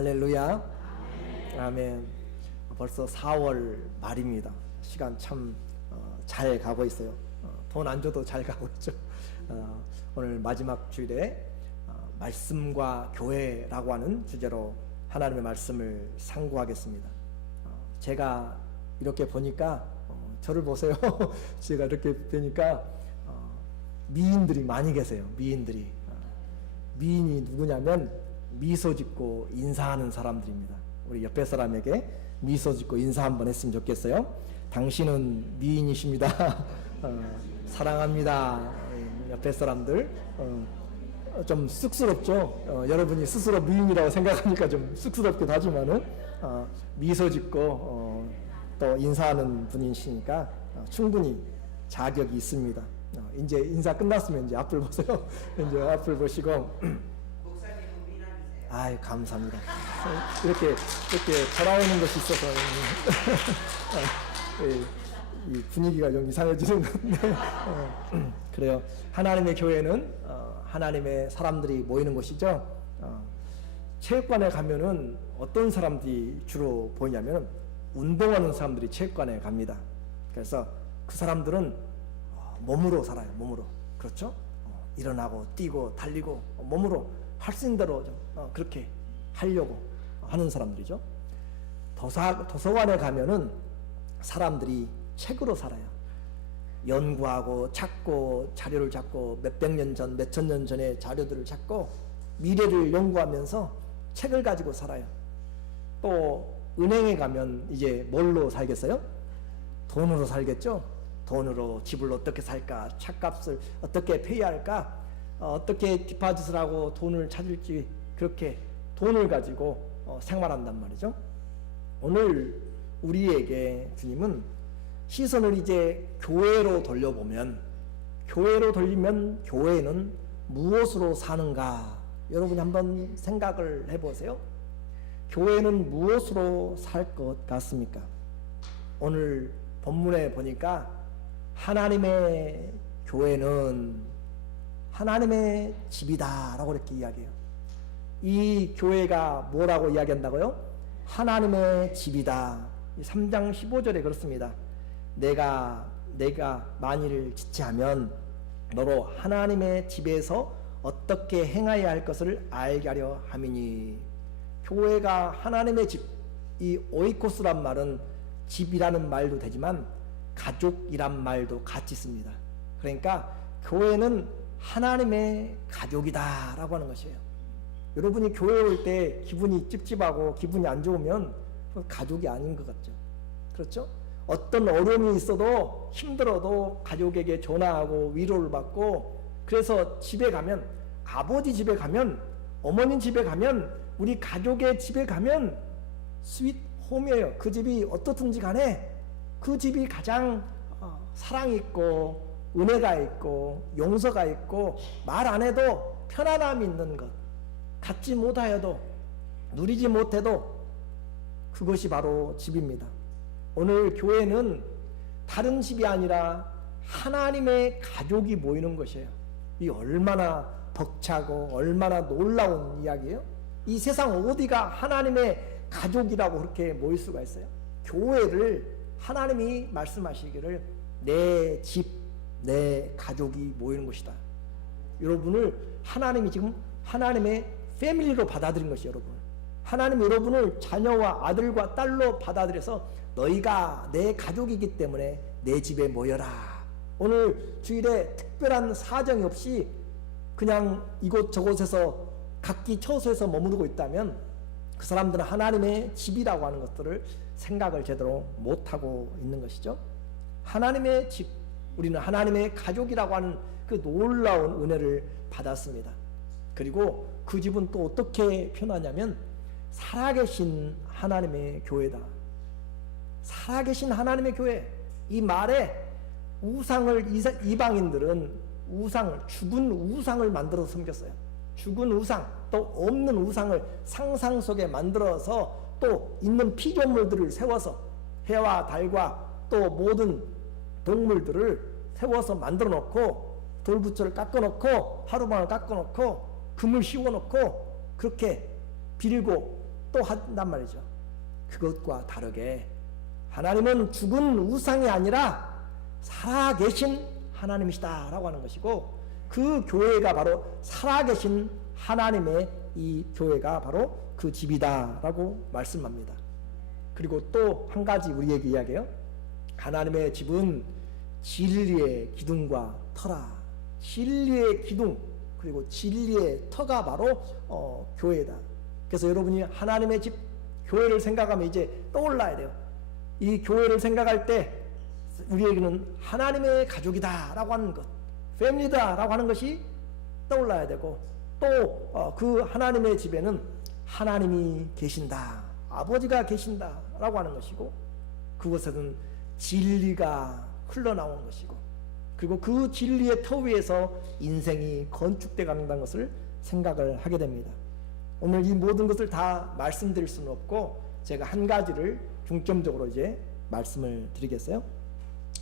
할렐루야. 아멘. 벌써 4월 말입니다. 시간 참 잘 가고 있어요. 돈 안 줘도 잘 가고 있죠. 오늘 마지막 주일에 말씀과 교회라고 하는 주제로 하나님의 말씀을 상고하겠습니다. 제가 이렇게 보니까 저를 보세요. 제가 이렇게 보니까 미인들이 많이 계세요. 미인들이. 미인이 누구냐면 미소 짓고 인사하는 사람들입니다. 우리 옆에 사람에게 미소 짓고 인사 한번 했으면 좋겠어요. 당신은 미인이십니다. 사랑합니다. 옆에 사람들. 좀 쑥스럽죠. 여러분이 스스로 미인이라고 생각하니까 좀 쑥스럽기도 하지만은 미소 짓고 또 인사하는 분이시니까 충분히 자격이 있습니다. 이제 인사 끝났으면 이제 앞을 보세요. 이제 앞을 보시고. 목사님은 미남이세요. 아이, 감사합니다. 이렇게 돌아오는 것이 있어서 이 분위기가 좀 이상해지는 건데 그래요. 하나님의 교회는 하나님의 사람들이 모이는 곳이죠. 체육관에 가면은 어떤 사람들이 주로 보이냐면 운동하는 사람들이 체육관에 갑니다. 그래서 그 사람들은 몸으로 살아요. 몸으로. 그렇죠? 일어나고 뛰고 달리고 몸으로 할 수 있는 대로 그렇게 하려고 하는 사람들이죠. 도서관에 가면은 사람들이 책으로 살아요. 연구하고 찾고 자료를 찾고 몇백 년 전, 몇천 년 전의 자료들을 찾고 미래를 연구하면서 책을 가지고 살아요. 또 은행에 가면 이제 뭘로 살겠어요? 돈으로 살겠죠? 돈으로 집을 어떻게 살까? 차값을 어떻게 페이할까? 어떻게 디파짓을 하고 돈을 찾을지 그렇게 돈을 가지고 생활한단 말이죠. 오늘 우리에게 주님은 시선을 이제 교회로 돌리면 교회는 무엇으로 사는가? 여러분이 한번 생각을 해보세요. 교회는 무엇으로 살 것 같습니까? 오늘 본문에 보니까 하나님의 교회는 하나님의 집이다 라고 이렇게 이야기해요. 이 교회가 뭐라고 이야기한다고요? 하나님의 집이다. 3장 15절에 그렇습니다. 내가 만일 지체하면 너로 하나님의 집에서 어떻게 행하여야 할 것을 알게 하려 함이니. 교회가 하나님의 집, 이 오이코스란 말은 집이라는 말도 되지만 가족이란 말도 같이 씁니다. 그러니까 교회는 하나님의 가족이다 라고 하는 것이에요. 여러분이 교회 올 때 기분이 찝찝하고 기분이 안 좋으면 가족이 아닌 것 같죠. 그렇죠? 어떤 어려움이 있어도 힘들어도 가족에게 전화하고 위로를 받고, 그래서 집에 가면, 아버지 집에 가면, 어머니 집에 가면, 우리 가족의 집에 가면 스윗 홈이에요. 그 집이 어떻든지 간에 그 집이 가장 사랑이 있고 은혜가 있고 용서가 있고 말 안 해도 편안함이 있는 것, 갖지 못하여도 누리지 못해도 그것이 바로 집입니다. 오늘 교회는 다른 집이 아니라 하나님의 가족이 모이는 것이에요. 이 얼마나 벅차고 얼마나 놀라운 이야기예요. 이 세상 어디가 하나님의 가족이라고 그렇게 모일 수가 있어요? 교회를 하나님이 말씀하시기를 내 집, 내 가족이 모이는 것이다. 여러분을 하나님이 지금 하나님의 패밀리로 받아들인 것이에요. 여러분, 하나님 여러분을 자녀와 아들과 딸로 받아들여서 너희가 내 가족이기 때문에 내 집에 모여라. 오늘 주일에 특별한 사정이 없이 그냥 이곳저곳에서 각기 처소에서 머무르고 있다면 그 사람들은 하나님의 집이라고 하는 것들을 생각을 제대로 못하고 있는 것이죠. 하나님의 집, 우리는 하나님의 가족이라고 하는 그 놀라운 은혜를 받았습니다. 그리고 그 집은 또 어떻게 표현하냐면 살아계신 하나님의 교회다. 살아계신 하나님의 교회. 이 말에 우상을, 이방인들은 우상을, 죽은 우상을 만들어서 섬겼어요. 죽은 우상, 또 없는 우상을 상상 속에 만들어서 또 있는 피조물들을 세워서 해와 달과 또 모든 동물들을 세워서 만들어 놓고 돌부처를 깎아 놓고 하루방을 깎아 놓고 금을 씌워 놓고 그렇게 빌고 또 한단 말이죠. 그것과 다르게 하나님은 죽은 우상이 아니라 살아계신 하나님이시다 라고 하는 것이고, 그 교회가 바로 살아계신 하나님의 이 교회가 바로 그 집이다 라고 말씀합니다. 그리고 또 한 가지 우리에게 이야기해요. 하나님의 집은 진리의 기둥과 터라. 진리의 기둥 그리고 진리의 터가 바로 교회다. 그래서 여러분이 하나님의 집 교회를 생각하면 이제 떠올라야 돼요. 이 교회를 생각할 때 우리에게는 하나님의 가족이다 라고 하는 것, 패밀리다 라고 하는 것이 떠올라야 되고, 또 그 하나님의 집에는 하나님이 계신다, 아버지가 계신다 라고 하는 것이고, 그곳에는 진리가 흘러나오는 것이고, 그리고 그 진리의 터 위에서 인생이 건축되어 간다는 것을 생각을 하게 됩니다. 오늘 이 모든 것을 다 말씀드릴 수는 없고, 제가 한 가지를 중점적으로 이제 말씀을 드리겠어요.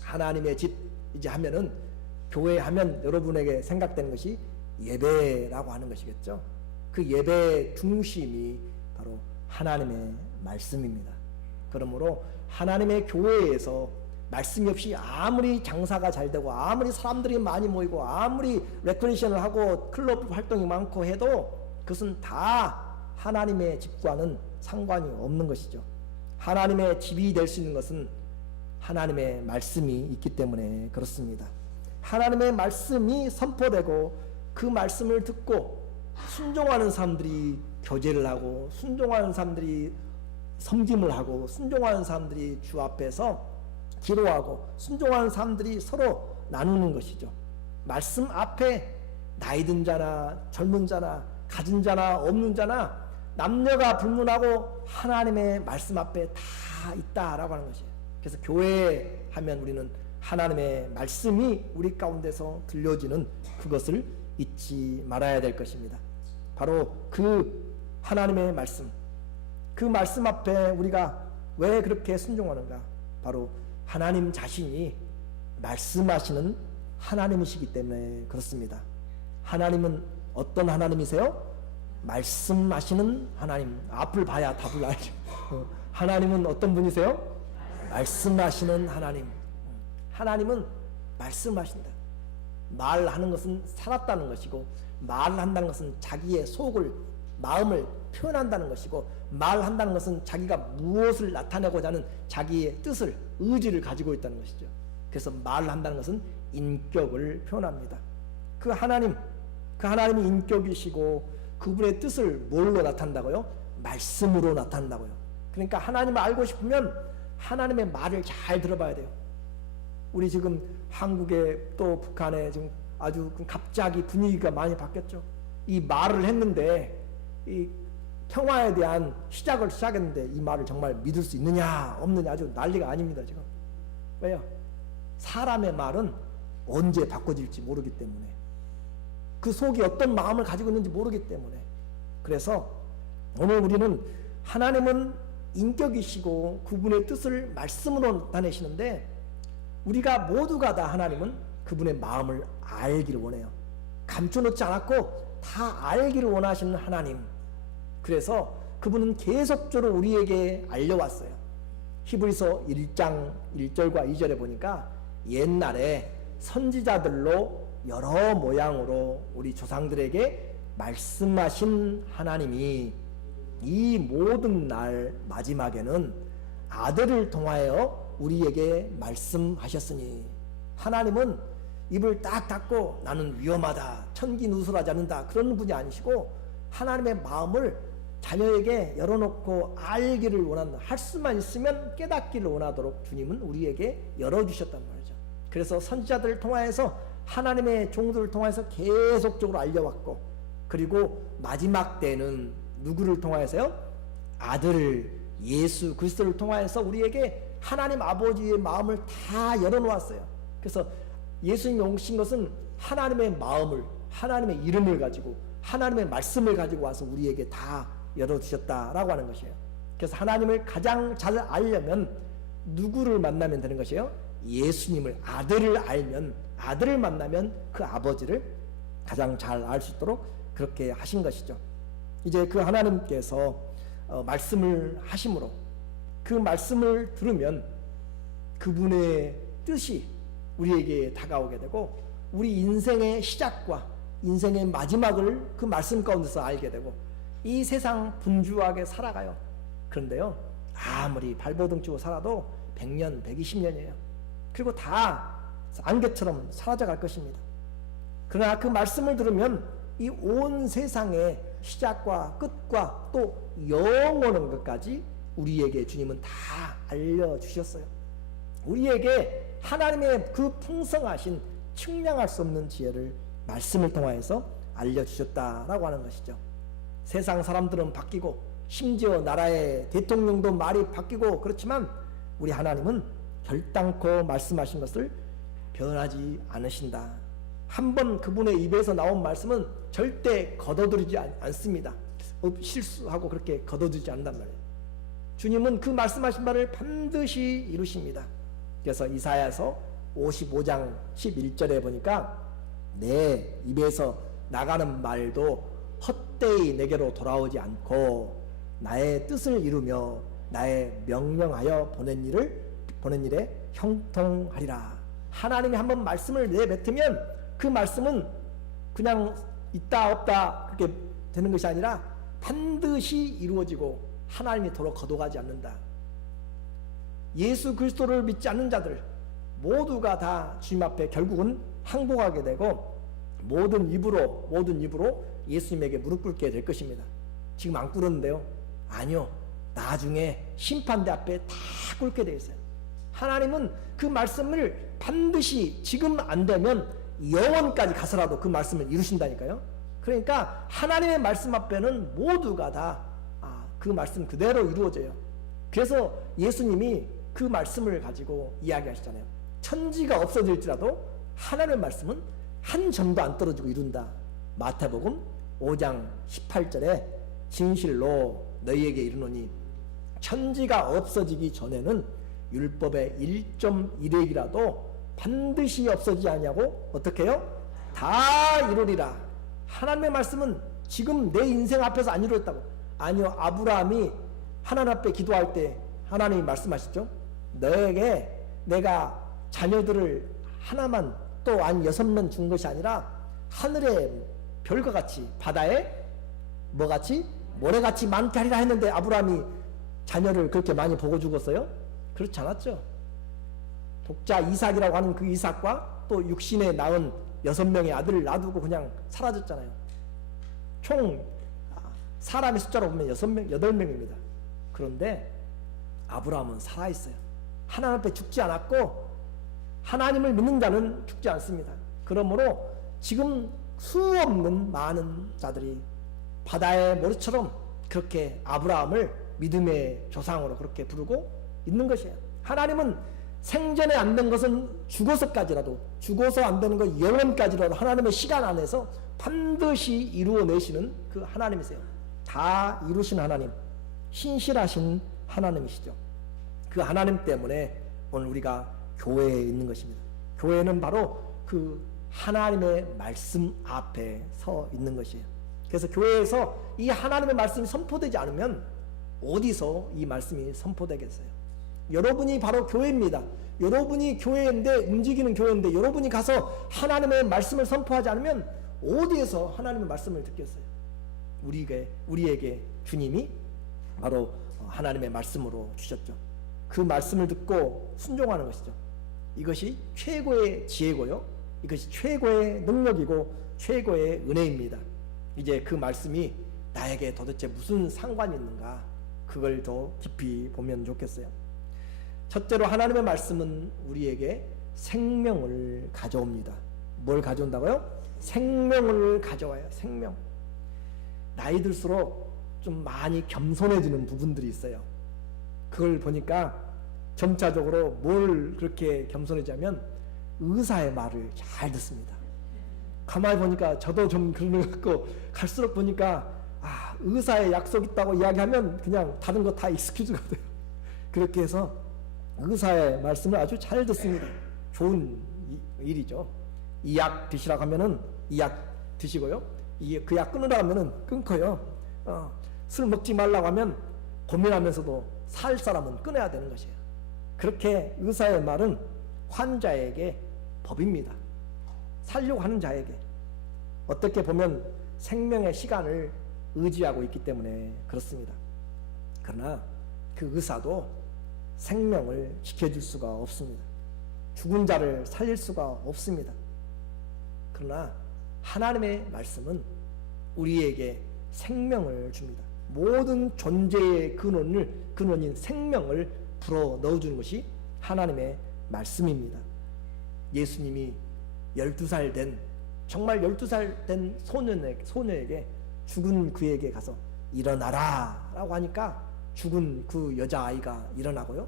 하나님의 집 이제 하면은, 교회 하면 여러분에게 생각되는 것이 예배라고 하는 것이겠죠. 그 예배의 중심이 바로 하나님의 말씀입니다. 그러므로 하나님의 교회에서 말씀이 없이 아무리 장사가 잘 되고 아무리 사람들이 많이 모이고 아무리 레크레이션을 하고 클럽 활동이 많고 해도 그것은 다 하나님의 집과는 상관이 없는 것이죠. 하나님의 집이 될 수 있는 것은 하나님의 말씀이 있기 때문에 그렇습니다. 하나님의 말씀이 선포되고 그 말씀을 듣고 순종하는 사람들이 교제를 하고, 순종하는 사람들이 섬김을 하고, 순종하는 사람들이 주 앞에서 기도하고, 순종하는 사람들이 서로 나누는 것이죠. 말씀 앞에 나이 든 자나 젊은 자나 가진 자나 없는 자나 남녀가 불문하고 하나님의 말씀 앞에 다 있다라고 하는 것이에요. 그래서 교회 하면 우리는 하나님의 말씀이 우리 가운데서 들려지는 그것을 잊지 말아야 될 것입니다. 바로 그 하나님의 말씀, 그 말씀 앞에 우리가 왜 그렇게 순종하는가? 바로 하나님 자신이 말씀하시는 하나님이시기 때문에 그렇습니다. 하나님은 어떤 하나님이세요? 말씀하시는 하나님. 앞을 봐야 답을 알죠. 하나님은 어떤 분이세요? 말씀하시는 하나님. 하나님은 말씀하신다. 말하는 것은 살았다는 것이고, 말한다는 것은 자기의 속을, 마음을 표현한다는 것이고, 말한다는 것은 자기가 무엇을 나타내고자 하는 자기의 뜻을, 의지를 가지고 있다는 것이죠. 그래서 말한다는 것은 인격을 표현합니다. 그 하나님이 인격이시고 그분의 뜻을 뭘로 나타낸다고요? 말씀으로 나타낸다고요. 그러니까 하나님을 알고 싶으면 하나님의 말을 잘 들어봐야 돼요. 우리 지금 한국에 또 북한에 지금 아주 갑자기 분위기가 많이 바뀌었죠. 이 말을 했는데, 이 평화에 대한 시작했는데 이 말을 정말 믿을 수 있느냐 없느냐 아주 난리가 아닙니다 지금. 왜요? 사람의 말은 언제 바꿔질지 모르기 때문에, 그 속이 어떤 마음을 가지고 있는지 모르기 때문에. 그래서 오늘 우리는 하나님은 인격이시고 그분의 뜻을 말씀으로 나타내시는데, 우리가 모두가 다 하나님은 그분의 마음을 알기를 원해요. 감춰놓지 않았고 다 알기를 원하시는 하나님. 그래서 그분은 계속적으로 우리에게 알려왔어요. 히브리서 1장 1절과 2절에 보니까 옛날에 선지자들로 여러 모양으로 우리 조상들에게 말씀하신 하나님이 이 모든 날 마지막에는 아들을 통하여 우리에게 말씀하셨으니, 하나님은 입을 딱 닫고 나는 위험하다, 천기누설하지 않는다 그런 분이 아니시고, 하나님의 마음을 자녀에게 열어놓고 알기를 원한다, 할 수만 있으면 깨닫기를 원하도록 주님은 우리에게 열어주셨단 말이죠. 그래서 선지자들을 통하여서, 하나님의 종들을 통해서 계속적으로 알려왔고, 그리고 마지막 때는 누구를 통하여서요? 아들 예수 그리스도를 통하여서 우리에게 하나님 아버지의 마음을 다 열어놓았어요. 그래서 예수님이 오신 것은 하나님의 마음을, 하나님의 이름을 가지고, 하나님의 말씀을 가지고 와서 우리에게 다 열어주셨다라고 하는 것이에요. 그래서 하나님을 가장 잘 알려면 누구를 만나면 되는 것이에요? 예수님을, 아들을 알면, 아들을 만나면 그 아버지를 가장 잘 알 수 있도록 그렇게 하신 것이죠. 이제 그 하나님께서 말씀을 하심으로 그 말씀을 들으면 그분의 뜻이 우리에게 다가오게 되고 우리 인생의 시작과 인생의 마지막을 그 말씀 가운데서 알게 되고 이 세상 분주하게 살아가요. 그런데요, 아무리 발버둥 치고 살아도 100년, 120년이에요. 그리고 다 안개처럼 사라져갈 것입니다. 그러나 그 말씀을 들으면 이 온 세상의 시작과 끝과 또 영원한 것까지 우리에게 주님은 다 알려주셨어요. 우리에게 하나님의 그 풍성하신 측량할 수 없는 지혜를 말씀을 통하여서 알려주셨다라고 하는 것이죠. 세상 사람들은 바뀌고 심지어 나라의 대통령도 말이 바뀌고 그렇지만 우리 하나님은 결단코 말씀하신 것을 변하지 않으신다. 한번 그분의 입에서 나온 말씀은 절대 거둬들이지 않습니다. 실수하고 그렇게 거둬들이지 않는단 말이에요. 주님은 그 말씀하신 바를 반드시 이루십니다. 그래서 이사야서 55장 11절에 보니까 내 입에서 나가는 말도 헛되이 내게로 돌아오지 않고 나의 뜻을 이루며 나의 명령하여 보낸 일에 형통하리라. 하나님이 한번 말씀을 내뱉으면 그 말씀은 그냥 있다 없다 그렇게 되는 것이 아니라 반드시 이루어지고 하나님이 도로 거둬가지 않는다. 예수 그리스도를 믿지 않는 자들 모두가 다 주님 앞에 결국은 항복하게 되고 모든 입으로 예수님에게 무릎 꿇게 될 것입니다. 지금 안 꿇었는데요. 아니요. 나중에 심판대 앞에 다 꿇게 되어 있어요. 하나님은 그 말씀을 반드시 지금 안 되면 영원까지 가서라도 그 말씀을 이루신다니까요. 그러니까 하나님의 말씀 앞에는 모두가 다 그 말씀 그대로 이루어져요. 그래서 예수님이 그 말씀을 가지고 이야기하시잖아요. 천지가 없어질지라도 하나님의 말씀은 한 점도 안 떨어지고 이룬다. 마태복음 5장 18절에 진실로 너희에게 이르노니 천지가 없어지기 전에는 율법의 1.1획이라도 반드시 없어지지 아니하고 어떻게 해요? 다 이루리라. 하나님의 말씀은 지금 내 인생 앞에서 안 이루었다고. 아니요. 아브라함이 하나님 앞에 기도할 때 하나님이 말씀하셨죠. 너에게 내가 자녀들을 하나만 또 한 6명 준 것이 아니라 하늘의 별과 같이 바다에 뭐같이 모래같이 많게 하리라 했는데 아브라함이 자녀를 그렇게 많이 보고 죽었어요? 그렇지 않았죠. 독자 이삭이라고 하는 그 이삭과 또 육신에 낳은 6명의 아들을 놔두고 그냥 사라졌잖아요. 총 사람의 숫자로 보면 8명입니다. 그런데 아브라함은 살아있어요. 하나님 앞에 죽지 않았고 하나님을 믿는 자는 죽지 않습니다. 그러므로 지금 수없는 많은 자들이 바다의 모래처럼 그렇게 아브라함을 믿음의 조상으로 그렇게 부르고 있는 것이에요. 하나님은 생전에 안 된 것은 죽어서까지라도 죽어서 안 되는 것 영원까지라도 하나님의 시간 안에서 반드시 이루어내시는 그 하나님이세요. 다 이루신 하나님, 신실하신 하나님이시죠. 그 하나님 때문에 오늘 우리가 교회에 있는 것입니다. 교회는 바로 그 하나님의 말씀 앞에 서 있는 것이에요. 그래서 교회에서 이 하나님의 말씀이 선포되지 않으면 어디서 이 말씀이 선포되겠어요? 여러분이 바로 교회입니다. 여러분이 교회인데 움직이는 교회인데 여러분이 가서 하나님의 말씀을 선포하지 않으면 어디에서 하나님의 말씀을 듣겠어요? 우리에게 주님이 바로 하나님의 말씀으로 주셨죠. 그 말씀을 듣고 순종하는 것이죠. 이것이 최고의 지혜고요. 이것이 최고의 능력이고 최고의 은혜입니다. 이제 그 말씀이 나에게 도대체 무슨 상관이 있는가? 그걸 더 깊이 보면 좋겠어요. 첫째로 하나님의 말씀은 우리에게 생명을 가져옵니다. 뭘 가져온다고요? 생명을 가져와요. 생명. 나이 들수록 좀 많이 겸손해지는 부분들이 있어요. 그걸 보니까 점차적으로 뭘 그렇게 겸손해지냐면 의사의 말을 잘 듣습니다. 가만히 보니까 저도 좀 그런 것 같고 갈수록 보니까 의사의 약속 있다고 이야기하면 그냥 다른 거 다 익스큐즈가 돼요. 그렇게 해서 의사의 말씀을 아주 잘 듣습니다. 좋은 일이죠. 이 약 드시라고 하면은 이 약 드시고요. 그 약 끊으라고 하면은 끊고요. 술 먹지 말라고 하면 고민하면서도 살 사람은 끊어야 되는 것이에요. 그렇게 의사의 말은 환자에게 법입니다. 살려고 하는 자에게. 어떻게 보면 생명의 시간을 의지하고 있기 때문에 그렇습니다. 그러나 그 의사도 생명을 지켜줄 수가 없습니다. 죽은 자를 살릴 수가 없습니다. 그러나 하나님의 말씀은 우리에게 생명을 줍니다. 모든 존재의 근원인 생명을 불어 넣어주는 것이 하나님의 말씀입니다. 예수님이 12살 된, 정말 12살 된 소녀에게 죽은 그에게 가서 일어나라 라고 하니까 죽은 그 여자아이가 일어나고요.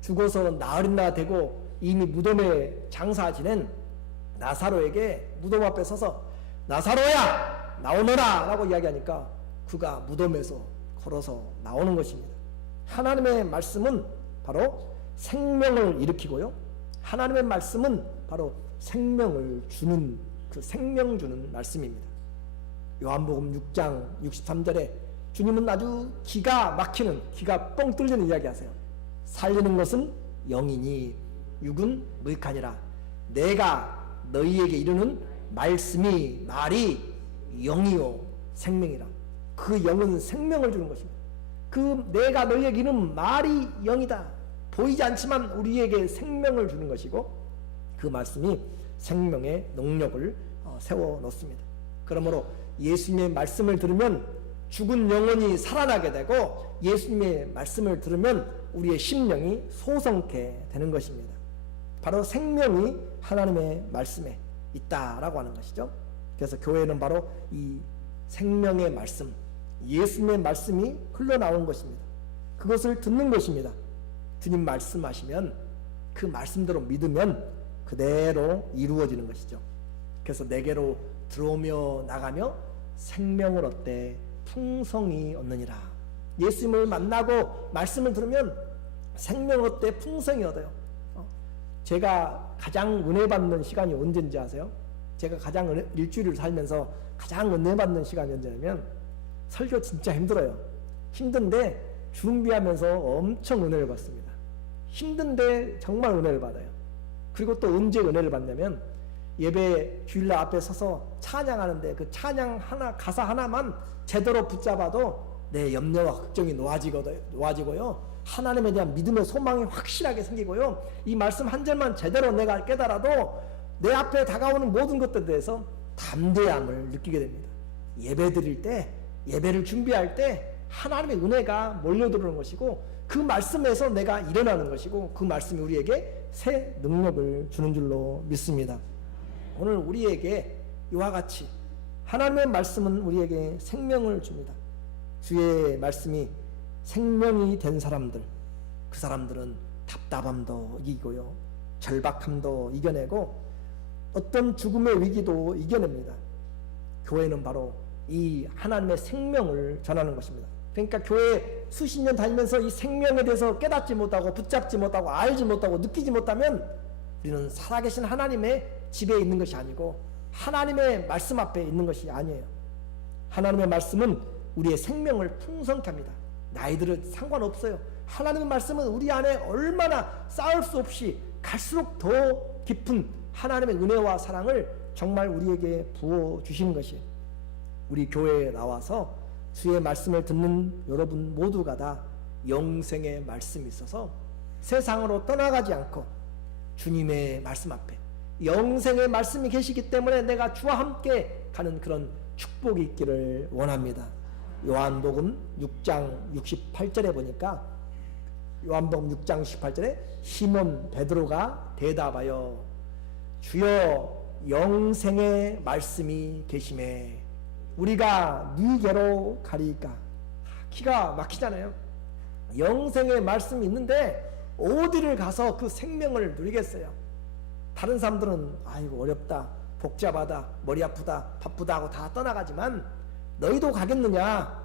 죽어서 나흘이나 되고 이미 무덤에 장사 지낸 나사로에게 무덤 앞에 서서 나사로야 나오너라 라고 이야기하니까 그가 무덤에서 걸어서 나오는 것입니다. 하나님의 말씀은 바로 생명을 일으키고요. 하나님의 말씀은 바로 생명을 주는, 그 생명 주는 말씀입니다. 요한복음 6장 63절에 주님은 아주 기가 막히는, 기가 뻥 뚫리는 이야기 하세요. 살리는 것은 영이니 육은 무익하니라. 내가 너희에게 이르는 말씀이, 말이 영이요 생명이라. 그 영은 생명을 주는 것입니다. 그 내가 너희에게 이르는 말이 영이다. 보이지 않지만 우리에게 생명을 주는 것이고 그 말씀이 생명의 능력을 세워 놓습니다. 그러므로 예수님의 말씀을 들으면 죽은 영혼이 살아나게 되고 예수님의 말씀을 들으면 우리의 심령이 소성케 되는 것입니다. 바로 생명이 하나님의 말씀에 있다라고 하는 것이죠. 그래서 교회는 바로 이 생명의 말씀, 예수님의 말씀이 흘러나온 것입니다. 그것을 듣는 것입니다. 주님 말씀하시면 그 말씀대로 믿으면 그대로 이루어지는 것이죠. 그래서 내게로 들어오며 나가며 생명을 얻되 풍성히 얻느니라. 예수님을 만나고 말씀을 들으면 생명을 얻되 풍성히 얻어요. 제가 가장 은혜 받는 시간이 언제인지 아세요? 제가 가장 일주일을 살면서 가장 은혜 받는 시간이 언제냐면 설교 진짜 힘들어요. 힘든데 준비하면서 엄청 은혜를 받습니다. 힘든데 정말 은혜를 받아요. 그리고 또 언제 은혜를 받냐면 예배 주일날 앞에 서서 찬양하는데 그 찬양 하나, 가사 하나만 제대로 붙잡아도 내 염려와 걱정이 놓아지고요. 하나님에 대한 믿음의 소망이 확실하게 생기고요. 이 말씀 한 절만 제대로 내가 깨달아도 내 앞에 다가오는 모든 것들에 대해서 담대함을 느끼게 됩니다. 예배 드릴 때, 예배를 준비할 때 하나님의 은혜가 몰려들어오는 것이고 그 말씀에서 내가 일어나는 것이고 그 말씀이 우리에게 새 능력을 주는 줄로 믿습니다. 오늘 우리에게 이와 같이 하나님의 말씀은 우리에게 생명을 줍니다. 주의 말씀이 생명이 된 사람들, 그 사람들은 답답함도 이기고요, 절박함도 이겨내고 어떤 죽음의 위기도 이겨냅니다. 교회는 바로 이 하나님의 생명을 전하는 것입니다. 그러니까 교회 수십 년 다니면서 이 생명에 대해서 깨닫지 못하고 붙잡지 못하고 알지 못하고 느끼지 못하면 우리는 살아계신 하나님의 집에 있는 것이 아니고 하나님의 말씀 앞에 있는 것이 아니에요. 하나님의 말씀은 우리의 생명을 풍성케 합니다. 나이들은 상관없어요. 하나님의 말씀은 우리 안에 얼마나 쌓을 수 없이 갈수록 더 깊은 하나님의 은혜와 사랑을 정말 우리에게 부어주시는 것이에요. 우리 교회에 나와서 주의 말씀을 듣는 여러분 모두가 다 영생의 말씀이 있어서 세상으로 떠나가지 않고 주님의 말씀 앞에 영생의 말씀이 계시기 때문에 내가 주와 함께 가는 그런 축복이 있기를 원합니다. 요한복음 6장 68절에 보니까 요한복음 6장 68절에 시몬 베드로가 대답하여 주여 영생의 말씀이 계심에 우리가 네게로 가리까. 기가 막히잖아요. 영생의 말씀이 있는데 어디를 가서 그 생명을 누리겠어요? 다른 사람들은 아이고 어렵다, 복잡하다, 머리 아프다, 바쁘다 하고 다 떠나가지만 너희도 가겠느냐?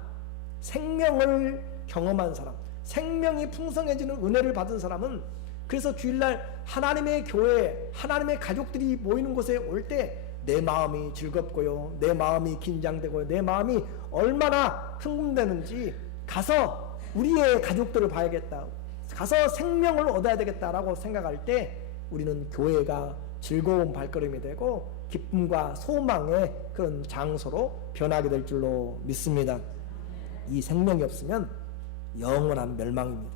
생명을 경험한 사람, 생명이 풍성해지는 은혜를 받은 사람은 그래서 주일날 하나님의 교회, 하나님의 가족들이 모이는 곳에 올 때 내 마음이 즐겁고요, 내 마음이 긴장되고요, 내 마음이 얼마나 흥분되는지 가서 우리의 가족들을 봐야겠다, 가서 생명을 얻어야 되겠다라고 생각할 때 우리는 교회가 즐거운 발걸음이 되고 기쁨과 소망의 그런 장소로 변하게 될 줄로 믿습니다. 이 생명이 없으면 영원한 멸망입니다.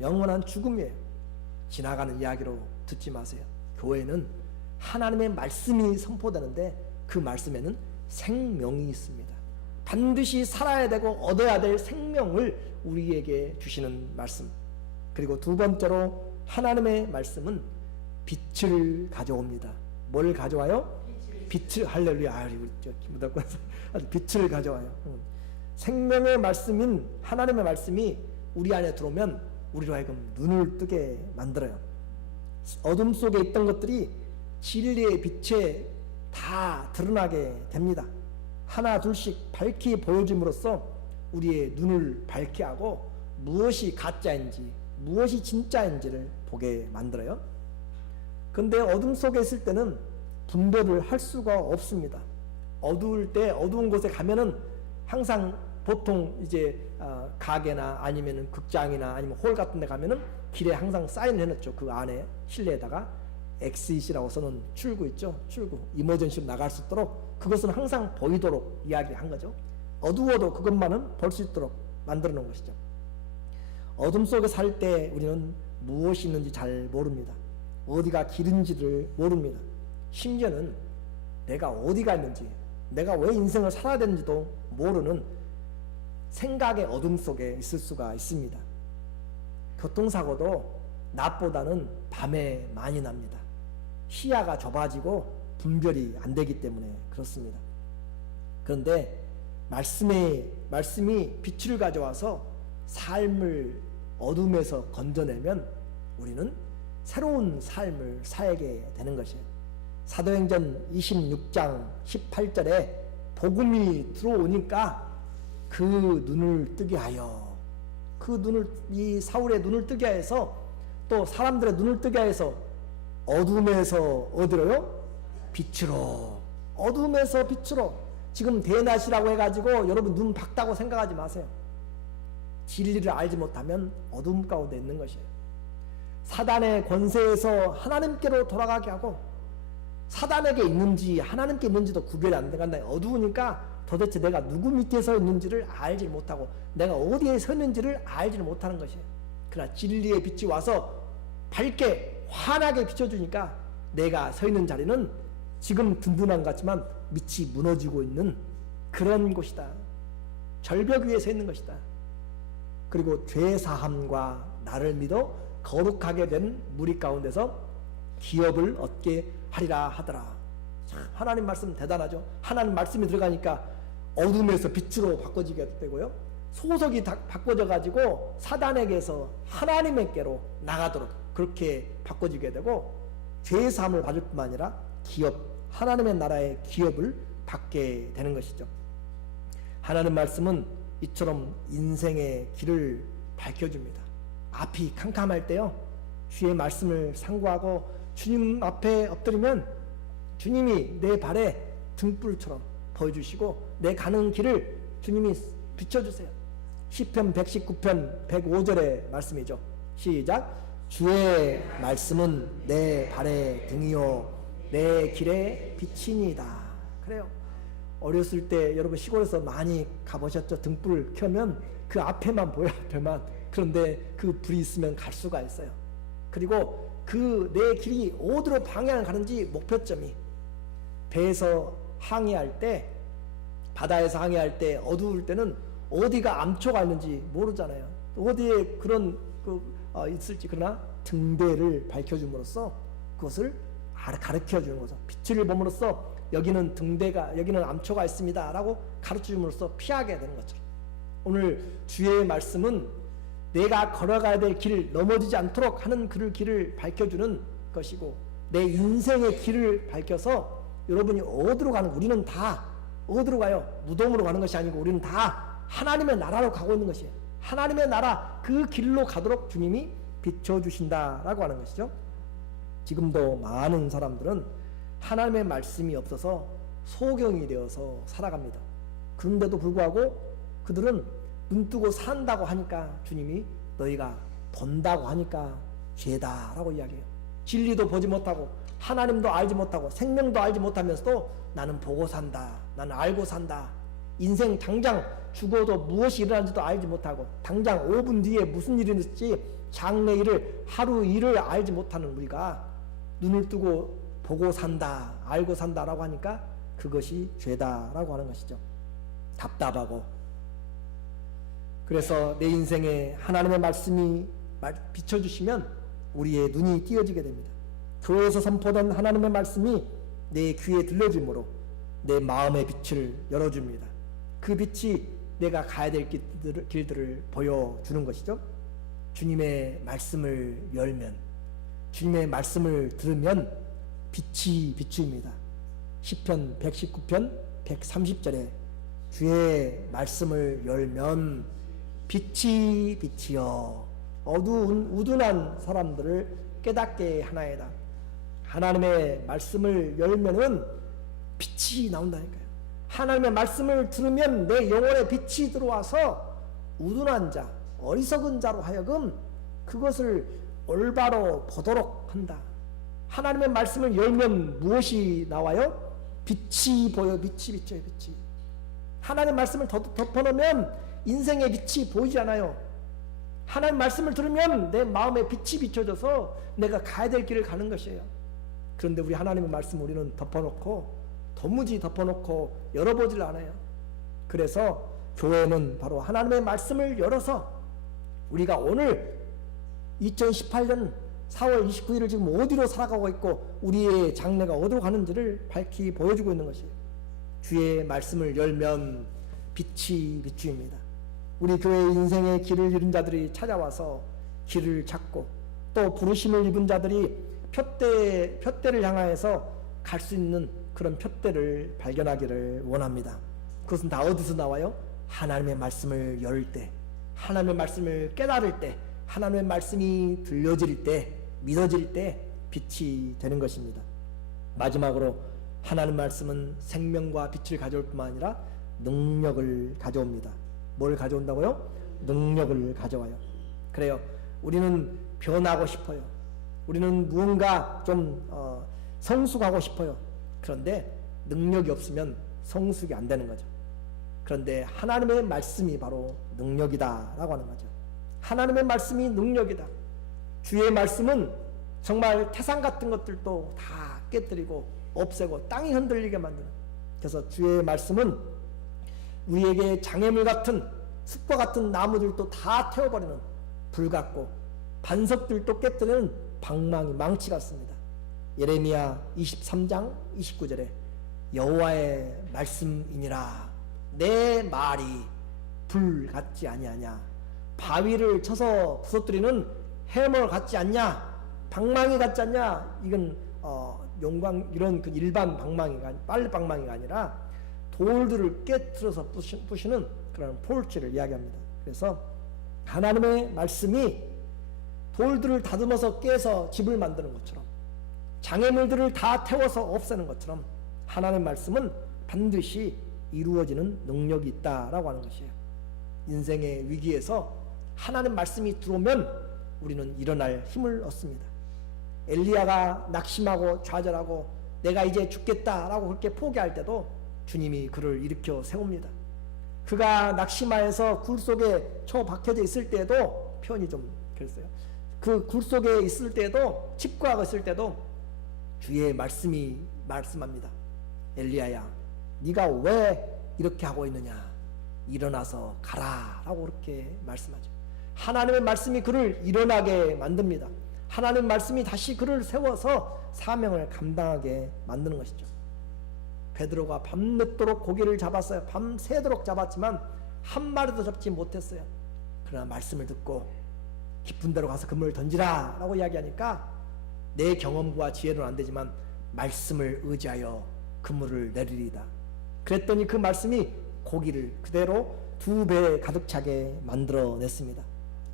영원한 죽음이에요. 지나가는 이야기로 듣지 마세요. 교회는 하나님의 말씀이 선포되는데 그 말씀에는 생명이 있습니다. 반드시 살아야 되고 얻어야 될 생명을 우리에게 주시는 말씀. 그리고 두 번째로 하나님의 말씀은 빛을 가져옵니다. 뭘 가져와요? 빛을, 할렐루야. 우리 김무덕권에서 빛을 가져와요. 생명의 말씀인 하나님의 말씀이 우리 안에 들어오면 우리로 하여금 눈을 뜨게 만들어요. 어둠 속에 있던 것들이 진리의 빛에 다 드러나게 됩니다. 하나 둘씩 밝히 보여줌으로써 우리의 눈을 밝게 하고 무엇이 가짜인지 무엇이 진짜인지를 보게 만들어요. 근데 어둠 속에 있을 때는 분별을 할 수가 없습니다. 어두울 때 어두운 곳에 가면은 항상 보통 이제 가게나 아니면은 극장이나 아니면 홀 같은 데 가면은 길에 항상 사인을 해놓죠. 그 안에 실내에다가 exit이라고 써놓은 출구 있죠. 출구, 이머전시로 나갈 수 있도록 그것은 항상 보이도록 이야기한 거죠. 어두워도 그것만은 볼 수 있도록 만들어 놓은 것이죠. 어둠 속에 살 때 우리는 무엇이 있는지 잘 모릅니다. 어디가 길인지를 모릅니다. 심지어는 내가 어디가 있는지, 내가 왜 인생을 살아야 되는지도 모르는 생각의 어둠 속에 있을 수가 있습니다. 교통사고도 낮보다는 밤에 많이 납니다. 시야가 좁아지고 분별이 안 되기 때문에 그렇습니다. 그런데 말씀이 빛을 가져와서 삶을 어둠에서 건져내면 우리는 새로운 삶을 살게 되는 것이에요. 사도행전 26장 18절에 복음이 들어오니까 그 눈을 뜨게 하여, 이 사울의 눈을 뜨게 하여서 또 사람들의 눈을 뜨게 하여서 어둠에서 어디로요? 빛으로. 어둠에서 빛으로. 지금 대낮이라고 해가지고 여러분 눈 밝다고 생각하지 마세요. 진리를 알지 못하면 어둠 가운데 있는 것이에요. 사단의 권세에서 하나님께로 돌아가게 하고 사단에게 있는지 하나님께 있는지도 구별이 안 돼간다. 어두우니까 도대체 내가 누구 밑에 서 있는지를 알지 못하고 내가 어디에 서 있는지를 알지 못하는 것이에요. 그러나 진리의 빛이 와서 밝게 환하게 비춰주니까 내가 서 있는 자리는 지금 든든한 것 같지만 밑이 무너지고 있는 그런 곳이다. 절벽 위에 서 있는 것이다. 그리고 죄사함과 나를 믿어 거룩하게 된 무리 가운데서 기업을 얻게 하리라 하더라. 참, 하나님 말씀 대단하죠. 하나님 말씀이 들어가니까 어둠에서 빛으로 바꿔지게 되고요. 소속이 바꿔져 가지고 사단에게서 하나님에게로 나가도록 그렇게 바꿔지게 되고 죄사함을 받을 뿐만 아니라 기업, 하나님의 나라의 기업을 받게 되는 것이죠. 하나님 말씀은 이처럼 인생의 길을 밝혀줍니다. 앞이 캄캄할 때요, 주의 말씀을 상고하고 주님 앞에 엎드리면 주님이 내 발에 등불처럼 보여주시고 내 가는 길을 주님이 비춰주세요. 시편 119편 105절의 말씀이죠. 시작. 주의 말씀은 내 발의 등이요 내 길의 빛이니이다. 그래요. 어렸을 때 여러분 시골에서 많이 가보셨죠? 등불을 켜면 그 앞에만 보여, 앞에만. 그런데 그 불이 있으면 갈 수가 있어요. 그리고 그 내 길이 어디로 방향을 가는지 목표점이, 배에서 항해할 때, 바다에서 항해할 때 어두울 때는 어디가 암초가 있는지 모르잖아요. 어디에 그런 있을지. 그러나 등대를 밝혀줌으로써 그것을 가르쳐 주는 거죠. 빛을 봄으로써 여기는 등대가, 여기는 암초가 있습니다 라고 가르쳐 줌으로써 피하게 되는 것처럼 오늘 주의 말씀은 내가 걸어가야 될 길, 넘어지지 않도록 하는 그 길을 밝혀주는 것이고 내 인생의 길을 밝혀서 여러분이 어디로 가는, 우리는 다 어디로 가요? 무덤으로 가는 것이 아니고 우리는 다 하나님의 나라로 가고 있는 것이에요. 하나님의 나라 그 길로 가도록 주님이 비춰주신다라고 하는 것이죠. 지금도 많은 사람들은 하나님의 말씀이 없어서 소경이 되어서 살아갑니다. 그런데도 불구하고 그들은 눈 뜨고 산다고 하니까 주님이 너희가 본다고 하니까 죄다라고 이야기해요. 진리도 보지 못하고 하나님도 알지 못하고 생명도 알지 못하면서도 나는 보고 산다, 나는 알고 산다. 인생 당장 죽어도 무엇이 일어난지도 알지 못하고 당장 5분 뒤에 무슨 일이 있을지 장래일을 하루 일을 알지 못하는 우리가 눈을 뜨고 보고 산다, 알고 산다라고 하니까 그것이 죄다라고 하는 것이죠. 답답하고. 그래서 내 인생에 하나님의 말씀이 비춰주시면 우리의 눈이 띄어지게 됩니다. 교회에서 선포된 하나님의 말씀이 내 귀에 들려줌으로 내 마음의 빛을 열어줍니다. 그 빛이 내가 가야 될 길들을 보여주는 것이죠. 주님의 말씀을 열면, 주님의 말씀을 들으면 빛이 비추입니다. 시편 119편 130절에 주의 말씀을 열면 빛이 빛이여 우둔한 사람들을 깨닫게 하나이다. 하나님의 말씀을 열면은 빛이 나온다니까요. 하나님의 말씀을 들으면 내 영혼에 빛이 들어와서 우둔한 자, 어리석은 자로 하여금 그것을 올바로 보도록 한다. 하나님의 말씀을 열면 무엇이 나와요? 빛이 보여. 빛이 비쳐요. 빛이. 하나님의 말씀을 덮어놓으면 인생의 빛이 보이지 않아요. 하나님 말씀을 들으면 내 마음에 빛이 비춰져서 내가 가야 될 길을 가는 것이에요. 그런데 우리 하나님의 말씀 우리는 덮어놓고 도무지 덮어놓고 열어보질 않아요. 그래서 교회는 바로 하나님의 말씀을 열어서 우리가 오늘 2018년 4월 29일을 지금 어디로 살아가고 있고 우리의 장래가 어디로 가는지를 밝히 보여주고 있는 것이에요. 주의 말씀을 열면 빛이 비추입니다. 우리 교회 인생의 길을 잃은 자들이 찾아와서 길을 찾고 또 부르심을 입은 자들이 표대를 향하여서 갈 수 있는 그런 표대를 발견하기를 원합니다. 그것은 다 어디서 나와요? 하나님의 말씀을 열 때, 하나님의 말씀을 깨달을 때, 하나님의 말씀이 들려질 때, 믿어질 때 빛이 되는 것입니다. 마지막으로 하나님 말씀은 생명과 빛을 가져올 뿐만 아니라 능력을 가져옵니다. 뭘 가져온다고요? 능력을 가져와요. 그래요. 우리는 변하고 싶어요. 우리는 무언가 좀 성숙하고 싶어요. 그런데 능력이 없으면 성숙이 안 되는 거죠. 그런데 하나님의 말씀이 바로 능력이다 라고 하는 거죠. 하나님의 말씀이 능력이다. 주의 말씀은 정말 태산 같은 것들도 다 깨뜨리고 없애고 땅이 흔들리게 만드는. 그래서 주의 말씀은 우리에게 장애물 같은 숲과 같은 나무들도 다 태워버리는 불 같고 반석들도 깨뜨리는 방망이 망치 같습니다. 예레미야 23장 29절에 여호와의 말씀이니라 내 말이 불 같지 아니하냐, 바위를 쳐서 부서뜨리는 해머 같지 않냐, 방망이 같지 않냐. 이건 용광 이런 그 일반 방망이가 빨래 방망이가 아니라 돌들을 깨뜨려서 부시는 그런 폴치를 이야기합니다. 그래서 하나님의 말씀이 돌들을 다듬어서 깨서 집을 만드는 것처럼 장애물들을 다 태워서 없애는 것처럼 하나님의 말씀은 반드시 이루어지는 능력이 있다라고 하는 것이에요. 인생의 위기에서 하나님 말씀이 들어오면 우리는 일어날 힘을 얻습니다. 엘리야가 낙심하고 좌절하고 내가 이제 죽겠다라고 그렇게 포기할 때도 주님이 그를 일으켜 세웁니다. 그가 낙심하여서 굴 속에 처박혀져 있을 때도 표현이 좀 그랬어요. 그 굴 속에 있을 때도 칩과하고 있을 때도 주의 말씀이 말씀합니다. 엘리야야, 네가 왜 이렇게 하고 있느냐? 일어나서 가라 라고 그렇게 말씀하죠. 하나님의 말씀이 그를 일어나게 만듭니다. 하나님의 말씀이 다시 그를 세워서 사명을 감당하게 만드는 것이죠. 베드로가 밤늦도록 고기를 잡았어요. 밤새도록 잡았지만 한 마리도 잡지 못했어요. 그러나 말씀을 듣고 깊은 데로 가서 그물을 던지라 라고 이야기하니까 내 경험과 지혜로는 안 되지만 말씀을 의지하여 그물을 내리리다. 그랬더니 그 말씀이 고기를 그대로 2배 가득 차게 만들어냈습니다.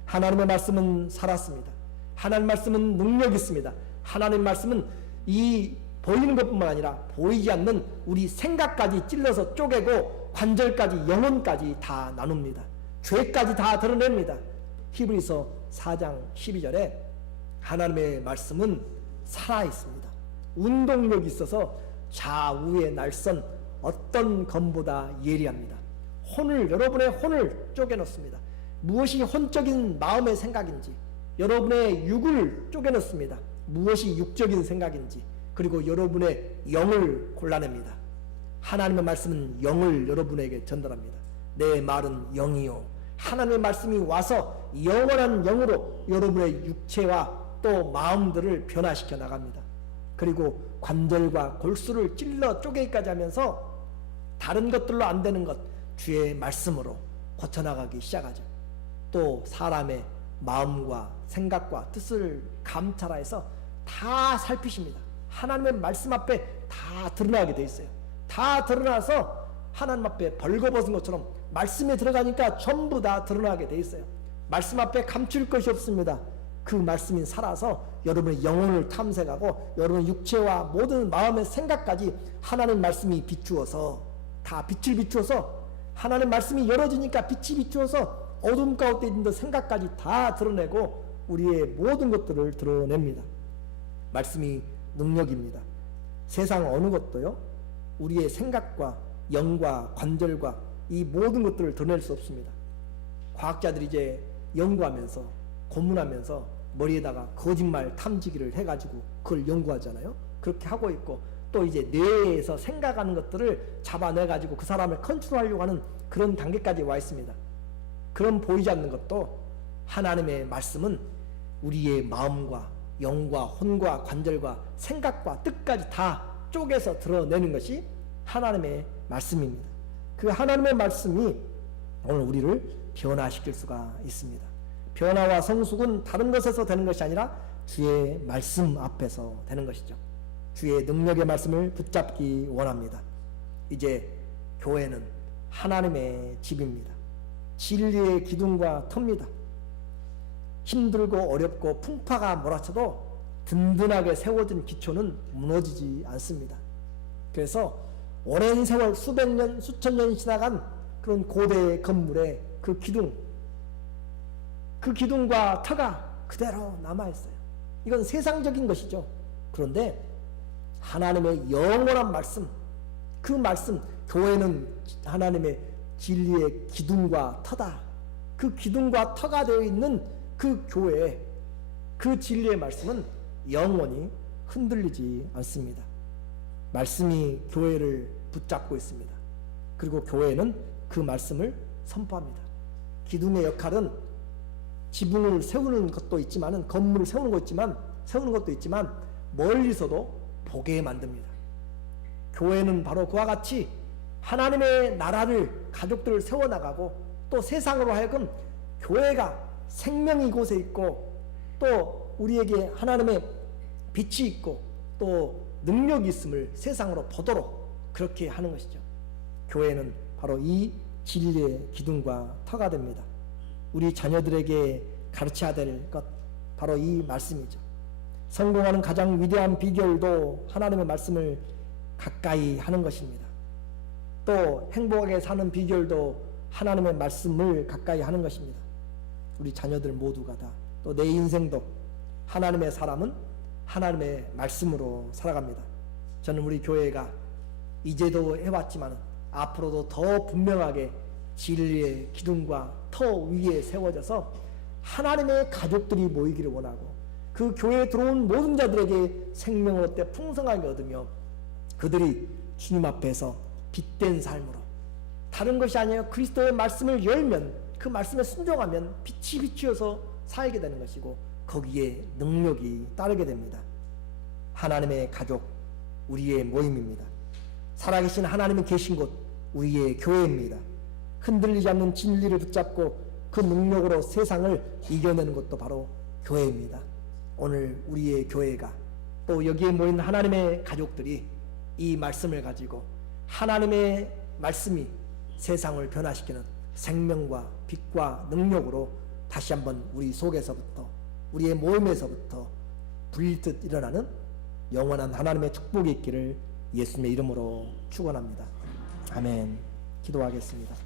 하나님의 말씀은 살았습니다. 하나님의 말씀은 능력이 있습니다. 하나님의 말씀은 이 보이는 것뿐만 아니라 보이지 않는 우리 생각까지 찔러서 쪼개고 관절까지 영혼까지 다 나눕니다. 죄까지 다 드러냅니다. 히브리서 4장 12절에 하나님의 말씀은 살아있습니다. 운동력이 있어서 좌우의 날선 어떤 검보다 예리합니다. 여러분의 혼을 쪼개놓습니다. 무엇이 혼적인 마음의 생각인지, 여러분의 육을 쪼개놓습니다. 무엇이 육적인 생각인지, 그리고 여러분의 영을 골라냅니다. 하나님의 말씀은 영을 여러분에게 전달합니다. 내 말은 영이요. 하나님의 말씀이 와서 영원한 영으로 여러분의 육체와 또 마음들을 변화시켜 나갑니다. 그리고 관절과 골수를 찔러 쪼개기까지 하면서 다른 것들로 안 되는 것, 주의 말씀으로 고쳐나가기 시작하죠. 또 사람의 마음과 생각과 뜻을 감찰해서 다 살피십니다. 하나님의 말씀 앞에 다 드러나게 돼 있어요. 다 드러나서 하나님 앞에 벌거벗은 것처럼 말씀에 들어가니까 전부 다 드러나게 돼 있어요. 말씀 앞에 감출 것이 없습니다. 그 말씀이 살아서 여러분의 영혼을 탐색하고 여러분의 육체와 모든 마음의 생각까지 하나님 말씀이 비추어서 다 빛을 비추어서 하나님 말씀이 열어지니까 빛이 비추어서 어둠 가운데 있는 생각까지 다 드러내고 우리의 모든 것들을 드러냅니다. 말씀이 능력입니다. 세상 어느 것도요, 우리의 생각과 영과 관절과 이 모든 것들을 드러낼 수 없습니다. 과학자들이 이제 연구하면서 고문하면서 머리에다가 거짓말 탐지기를 해가지고 그걸 연구하잖아요. 그렇게 하고 있고 또 이제 뇌에서 생각하는 것들을 잡아내가지고 그 사람을 컨트롤하려고 하는 그런 단계까지 와 있습니다. 그런 보이지 않는 것도 하나님의 말씀은 우리의 마음과 영과 혼과 관절과 생각과 뜻까지 다 쪼개서 드러내는 것이 하나님의 말씀입니다. 그 하나님의 말씀이 오늘 우리를 변화시킬 수가 있습니다. 변화와 성숙은 다른 것에서 되는 것이 아니라 주의 말씀 앞에서 되는 것이죠. 주의 능력의 말씀을 붙잡기 원합니다. 이제 교회는 하나님의 집입니다. 진리의 기둥과 터입니다. 힘들고 어렵고 풍파가 몰아쳐도 든든하게 세워진 기초는 무너지지 않습니다. 그래서 오랜 세월 수백 년 수천 년이 지나간 그런 고대 건물의 그 기둥과 터가 그대로 남아있어요. 이건 세상적인 것이죠. 그런데 하나님의 영원한 말씀, 그 말씀, 교회는 하나님의 진리의 기둥과 터다. 그 기둥과 터가 되어 있는 그 교회, 그 진리의 말씀은 영원히 흔들리지 않습니다. 말씀이 교회를 붙잡고 있습니다. 그리고 교회는 그 말씀을 선포합니다. 기둥의 역할은 지붕을 세우는 것도 있지만, 건물을 세우는 것도 있지만 멀리서도 보게 만듭니다. 교회는 바로 그와 같이 하나님의 나라를, 가족들을 세워나가고 또 세상으로 하여금 교회가 생명이 이곳에 있고 또 우리에게 하나님의 빛이 있고 또 능력이 있음을 세상으로 보도록 그렇게 하는 것이죠. 교회는 바로 이 진리의 기둥과 터가 됩니다. 우리 자녀들에게 가르쳐야 될 것, 바로 이 말씀이죠. 성공하는 가장 위대한 비결도 하나님의 말씀을 가까이 하는 것입니다. 또 행복하게 사는 비결도 하나님의 말씀을 가까이 하는 것입니다. 우리 자녀들 모두가 다, 또 내 인생도 하나님의 사람은 하나님의 말씀으로 살아갑니다. 저는 우리 교회가 이제도 해왔지만 앞으로도 더 분명하게 진리의 기둥과 터 위에 세워져서 하나님의 가족들이 모이기를 원하고 그 교회에 들어온 모든 자들에게 생명을 얻되 풍성하게 얻으며 그들이 주님 앞에서 빛된 삶으로, 다른 것이 아니라 그리스도의 말씀을 열면, 그 말씀에 순종하면 빛이 비추어서 살게 되는 것이고 거기에 능력이 따르게 됩니다. 하나님의 가족, 우리의 모임입니다. 살아계신 하나님이 계신 곳, 우리의 교회입니다. 흔들리지 않는 진리를 붙잡고 그 능력으로 세상을 이겨내는 것도 바로 교회입니다. 오늘 우리의 교회가 또 여기에 모인 하나님의 가족들이 이 말씀을 가지고 하나님의 말씀이 세상을 변화시키는 생명과 빛과 능력으로 다시 한번 우리 속에서부터, 우리의 모임에서부터 불일듯 일어나는 영원한 하나님의 축복이 있기를 예수님의 이름으로 축원합니다. 아멘. 기도하겠습니다.